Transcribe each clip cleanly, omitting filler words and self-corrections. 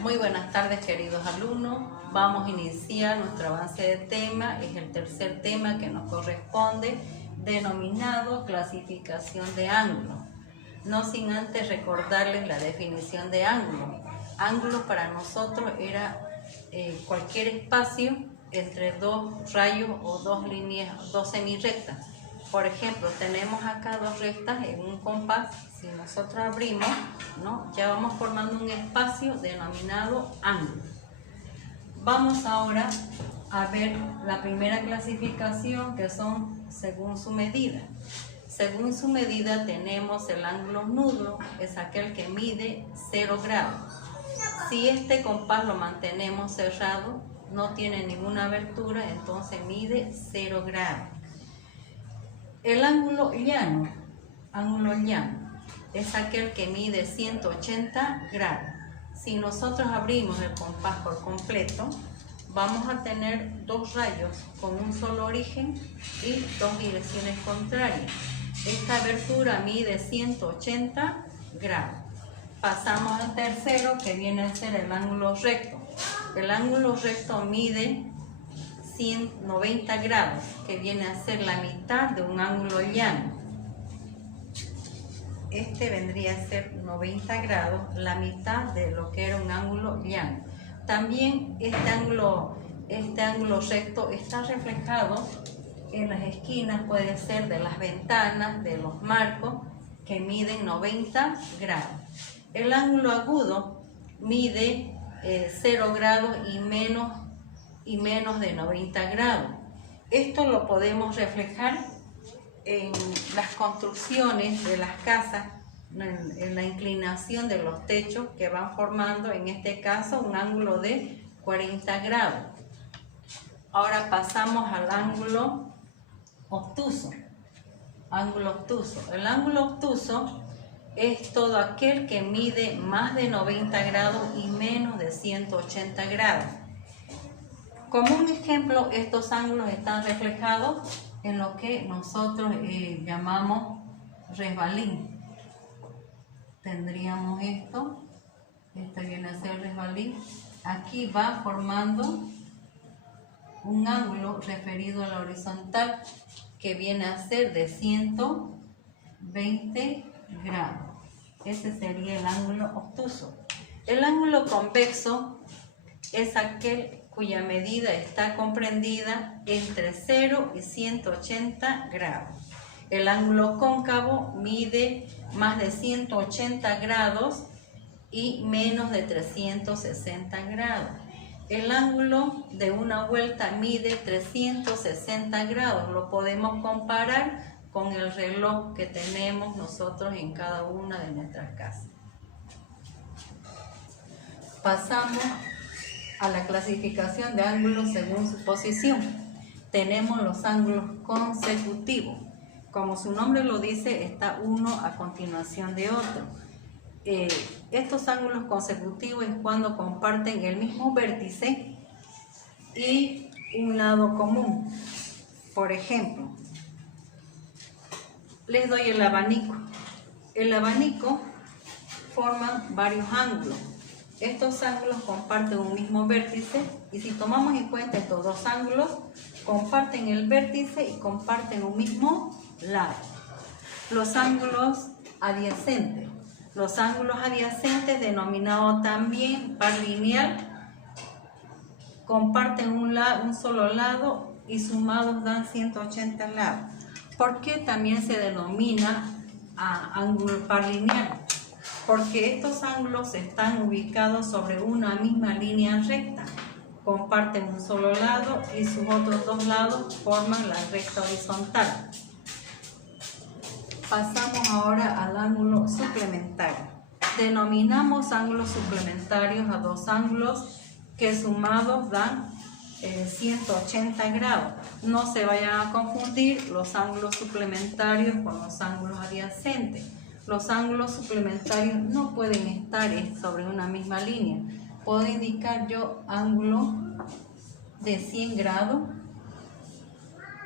Muy buenas tardes, queridos alumnos. Vamos a iniciar nuestro avance de tema. Es el tercer tema que nos corresponde, denominado clasificación de ángulos. No sin antes recordarles la definición de ángulo. Ángulo para nosotros era cualquier espacio entre dos rayos o dos líneas, dos semirrectas. Por ejemplo, tenemos acá dos rectas en un compás. Si nosotros abrimos, ¿no?, ya vamos formando un espacio denominado ángulo. Vamos ahora a ver la primera clasificación, que son según su medida. Según su medida tenemos el ángulo nudo, es aquel que mide 0 grados. Si este compás lo mantenemos cerrado, no tiene ninguna abertura, entonces mide 0 grados. El ángulo llano es aquel que mide 180 grados. Si nosotros abrimos el compás por completo, vamos a tener dos rayos con un solo origen y dos direcciones contrarias. Esta abertura mide 180 grados. Pasamos al tercero, que viene a ser el ángulo recto. El ángulo recto mide 190 grados, que viene a ser la mitad de un ángulo llano. Este vendría a ser 90 grados, la mitad de lo que era un ángulo llano. También este ángulo recto está reflejado en las esquinas, puede ser de las ventanas, de los marcos, que miden 90 grados. El ángulo agudo mide 0 grados y menos de 90 grados. Esto lo podemos reflejar en las construcciones de las casas, en la inclinación de los techos, que van formando en este caso un ángulo de 40 grados. Ahora pasamos al ángulo obtuso. El ángulo obtuso es todo aquel que mide más de 90 grados y menos de 180 grados. Como un ejemplo, estos ángulos están reflejados en lo que nosotros llamamos resbalín. Tendríamos esto viene a ser resbalín. Aquí va formando un ángulo referido a la horizontal, que viene a ser de 120 grados. Ese sería el ángulo obtuso. El ángulo convexo es aquel cuya medida está comprendida entre 0 y 180 grados. El ángulo cóncavo mide más de 180 grados y menos de 360 grados. El ángulo de una vuelta mide 360 grados. Lo podemos comparar con el reloj que tenemos nosotros en cada una de nuestras casas. Pasamos a la clasificación de ángulos según su posición. Tenemos los ángulos consecutivos. Como su nombre lo dice, está uno a continuación de otro. Estos ángulos consecutivos es cuando comparten el mismo vértice y un lado común. Por ejemplo, les doy el abanico. El abanico forma varios ángulos. Estos ángulos comparten un mismo vértice, y si tomamos en cuenta estos dos ángulos, comparten el vértice y comparten un mismo lado. Los ángulos adyacentes. Los ángulos adyacentes, denominados también par lineal, comparten un solo lado y sumados dan 180 lados. ¿Por qué también se denomina ángulo par lineal? Porque estos ángulos están ubicados sobre una misma línea recta, comparten un solo lado y sus otros dos lados forman la recta horizontal. Pasamos ahora al ángulo suplementario. Denominamos ángulos suplementarios a dos ángulos que sumados dan 180 grados. No se vayan a confundir los ángulos suplementarios con los ángulos adyacentes. Los ángulos suplementarios no pueden estar sobre una misma línea. Puedo indicar yo ángulo de 100 grados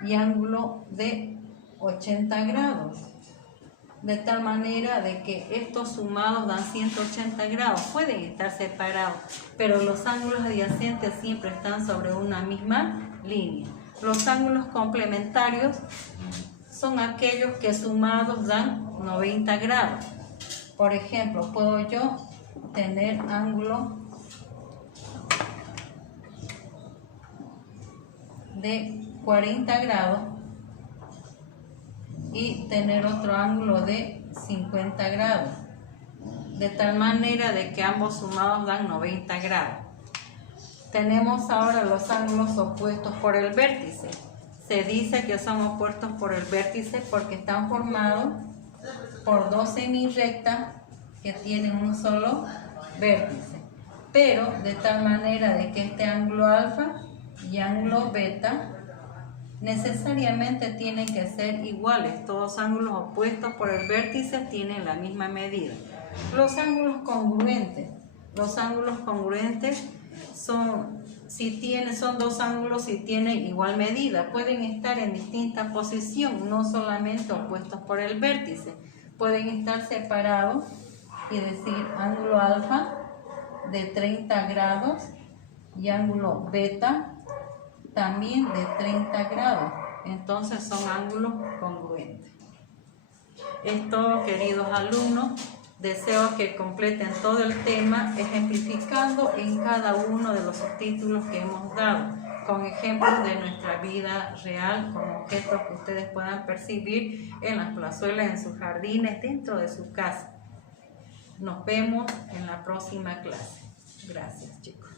y ángulo de 80 grados. de tal manera de que estos sumados dan 180 grados, pueden estar separados, pero los ángulos adyacentes siempre están sobre una misma línea. Los ángulos complementarios son aquellos que sumados dan 90 grados. Por ejemplo, puedo yo tener ángulo de 40 grados y tener otro ángulo de 50 grados, de tal manera de que ambos sumados dan 90 grados. Tenemos ahora los ángulos opuestos por el vértice. Se dice que son opuestos por el vértice porque están formados por dos semirrectas que tienen un solo vértice, pero de tal manera de que este ángulo alfa y ángulo beta necesariamente tienen que ser iguales. Todos ángulos opuestos por el vértice tienen la misma medida. Los ángulos congruentes. Los ángulos congruentes son dos ángulos si tienen igual medida. Pueden estar en distinta posición, no solamente opuestos por el vértice. Pueden estar separados y decir ángulo alfa de 30 grados y ángulo beta también de 30 grados. Entonces son ángulos congruentes. Es todo, queridos alumnos. Deseo que completen todo el tema ejemplificando en cada uno de los subtítulos que hemos dado, con ejemplos de nuestra vida real, con objetos que ustedes puedan percibir en las plazuelas, en sus jardines, dentro de su casa. Nos vemos en la próxima clase. Gracias, chicos.